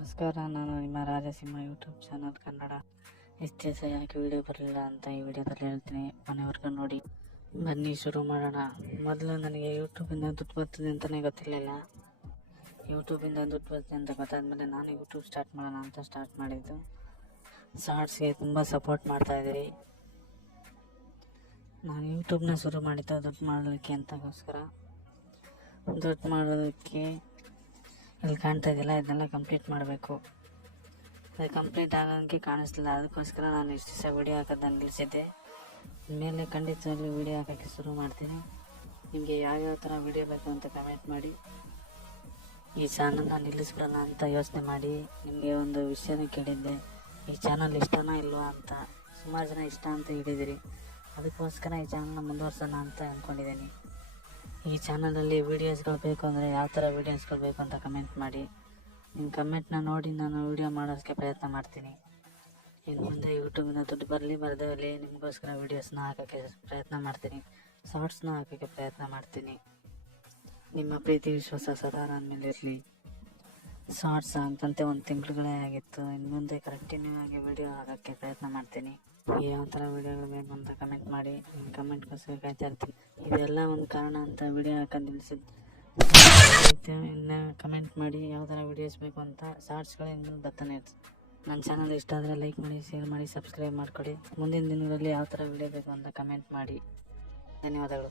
ನಮಸ್ಕಾರ, ನಾನು ನಿಮ್ಮ ರಾಜಸಿಂಹ ಯೂಟ್ಯೂಬ್ ಚಾನಲ್ ಕನ್ನಡ. ಇಷ್ಟು ದಿವಸ ಯಾಕೆ ವಿಡಿಯೋ ಬರಲಿಲ್ಲ ಅಂತ ಈ ವಿಡಿಯೋದಲ್ಲಿ ಹೇಳ್ತೀನಿ. ಮನೆವರೆಗೂ ನೋಡಿ, ಬನ್ನಿ ಶುರು ಮಾಡೋಣ. ಮೊದಲು ನನಗೆ ಯೂಟ್ಯೂಬಿಂದ ದುಡ್ಡು ಬರ್ತದೆ ಅಂತಲೇ ಗೊತ್ತಿರಲಿಲ್ಲ. ಯೂಟ್ಯೂಬಿಂದ ದುಡ್ಡು ಬರ್ತದೆ ಅಂತ ಗೊತ್ತಾದ್ಮೇಲೆ ನಾನು ಯೂಟ್ಯೂಬ್ ಸ್ಟಾರ್ಟ್ ಮಾಡೋಣ ಅಂತ ಸ್ಟಾರ್ಟ್ ಮಾಡಿದ್ದು. ಶಾರ್ಟ್ಸ್ಗೆ ತುಂಬ ಸಪೋರ್ಟ್ ಮಾಡ್ತಾಯಿದ್ದೀರಿ. ನಾನು ಯೂಟ್ಯೂಬ್ನ ಶುರು ಮಾಡಿದ್ದು ದುಡ್ಡು ಮಾಡೋದಕ್ಕೆ ಅಂತಗೋಸ್ಕರ. ದುಡ್ಡು ಮಾಡೋದಕ್ಕೆ ಇಲ್ಲಿ ಕಾಣ್ತಾ ಇದೆಯಲ್ಲ, ಇದನ್ನೆಲ್ಲ ಕಂಪ್ಲೀಟ್ ಮಾಡಬೇಕು. ಅದು ಕಂಪ್ಲೀಟ್ ಆಗೋಕ್ಕೆ ಕಾಣಿಸ್ತಿಲ್ಲ, ಅದಕ್ಕೋಸ್ಕರ ನಾನು ಇಷ್ಟು ದಿವಸ ವೀಡಿಯೋ ಹಾಕೋದನ್ನು ನಿಲ್ಲಿಸಿದ್ದೆ. ಇನ್ಮೇಲೆ ಖಂಡಿತವಾಗ್ಲೂ ವೀಡಿಯೋ ಹಾಕೋಕ್ಕೆ ಶುರು ಮಾಡ್ತೀನಿ. ನಿಮಗೆ ಯಾವ್ಯಾವ ಥರ ವೀಡಿಯೋ ಬೇಕು ಅಂತ ಕಮೆಂಟ್ ಮಾಡಿ. ಈ ಚಾನಲ್ನ ನಿಲ್ಲಿಸ್ಬಿಡೋಣ ಅಂತ ಯೋಚನೆ ಮಾಡಿ ನಿಮಗೆ ಒಂದು ವಿಷಯನ ಕೇಳಿದ್ದೆ, ಈ ಚಾನಲ್ ಇಷ್ಟನೋ ಇಲ್ವಾ ಅಂತ. ಸುಮಾರು ಜನ ಇಷ್ಟ ಅಂತ ಹೇಳಿದಿರಿ, ಅದಕ್ಕೋಸ್ಕರ ಈ ಚಾನಲ್ನ ಮುಂದುವರ್ಸೋಣ ಅಂತ ಅಂದ್ಕೊಂಡಿದ್ದೀನಿ. ಈ ಚಾನಲಲ್ಲಿ ವೀಡಿಯೋಸ್ಗಳು ಬೇಕು ಅಂದರೆ ಯಾವ ಥರ ವೀಡಿಯೋಸ್ಗಳು ಬೇಕು ಅಂತ ಕಮೆಂಟ್ ಮಾಡಿ. ನಿಮ್ಮ ಕಮೆಂಟ್ನ ನೋಡಿ ನಾನು ವೀಡಿಯೋ ಮಾಡೋದಕ್ಕೆ ಪ್ರಯತ್ನ ಮಾಡ್ತೀನಿ. ಇನ್ನು ಮುಂದೆ ಯೂಟ್ಯೂಬಿಂದ ದುಡ್ಡು ಬರಲಿ ನಿಮಗೋಸ್ಕರ ವೀಡಿಯೋಸ್ನ ಹಾಕೋಕ್ಕೆ ಪ್ರಯತ್ನ ಮಾಡ್ತೀನಿ, ಶಾರ್ಟ್ಸ್ನ ಹಾಕೋಕ್ಕೆ ಪ್ರಯತ್ನ ಮಾಡ್ತೀನಿ. ನಿಮ್ಮ ಪ್ರೀತಿ ವಿಶ್ವಾಸ ಸದಾ ನನ್ನ ಮೇಲೆ ಇರಲಿ. ಶಾರ್ಟ್ಸ್ ಅಂತಂತೆ 1 ತಿಂಗಳುಗಳೇ ಆಗಿತ್ತು. ಇನ್ನು ಮುಂದೆ ಕಂಟಿನ್ಯೂ ಆಗಿ ವೀಡಿಯೋ ಹಾಕೋಕ್ಕೆ ಪ್ರಯತ್ನ ಮಾಡ್ತೀನಿ. ಯಾವ ಥರ ವೀಡಿಯೋಗಳು ಬೇಕು ಅಂತ ಕಮೆಂಟ್ ಮಾಡಿ. ನಿಮ್ಮ ಕಮೆಂಟ್ಗೋಸ್ಕರ ಕಾಯ್ತಾ ಇರ್ತೀನಿ. ಇದೆಲ್ಲ ಒಂದು ಕಾರಣ ಅಂತ ವೀಡಿಯೋ ಹಾಕೋದು ನಿಲ್ಲಿಸಿದ್ದು. ಇನ್ನು ಕಮೆಂಟ್ ಮಾಡಿ ಯಾವ ಥರ ವೀಡಿಯೋಸ್ ಬೇಕು ಅಂತ. ಶಾರ್ಟ್ಸ್ಗಳು ಇನ್ನು ಬರ್ತಾನೆ ಇರ್ತದೆ. ನನ್ನ ಚಾನಲ್ ಇಷ್ಟ ಆದರೆ ಲೈಕ್ ಮಾಡಿ, ಶೇರ್ ಮಾಡಿ, ಸಬ್ಸ್ಕ್ರೈಬ್ ಮಾಡಿಕೊಡಿ. ಮುಂದಿನ ದಿನಗಳಲ್ಲಿ ಯಾವ ಥರ ವೀಡಿಯೋ ಬೇಕು ಅಂತ ಕಮೆಂಟ್ ಮಾಡಿ. ಧನ್ಯವಾದಗಳು.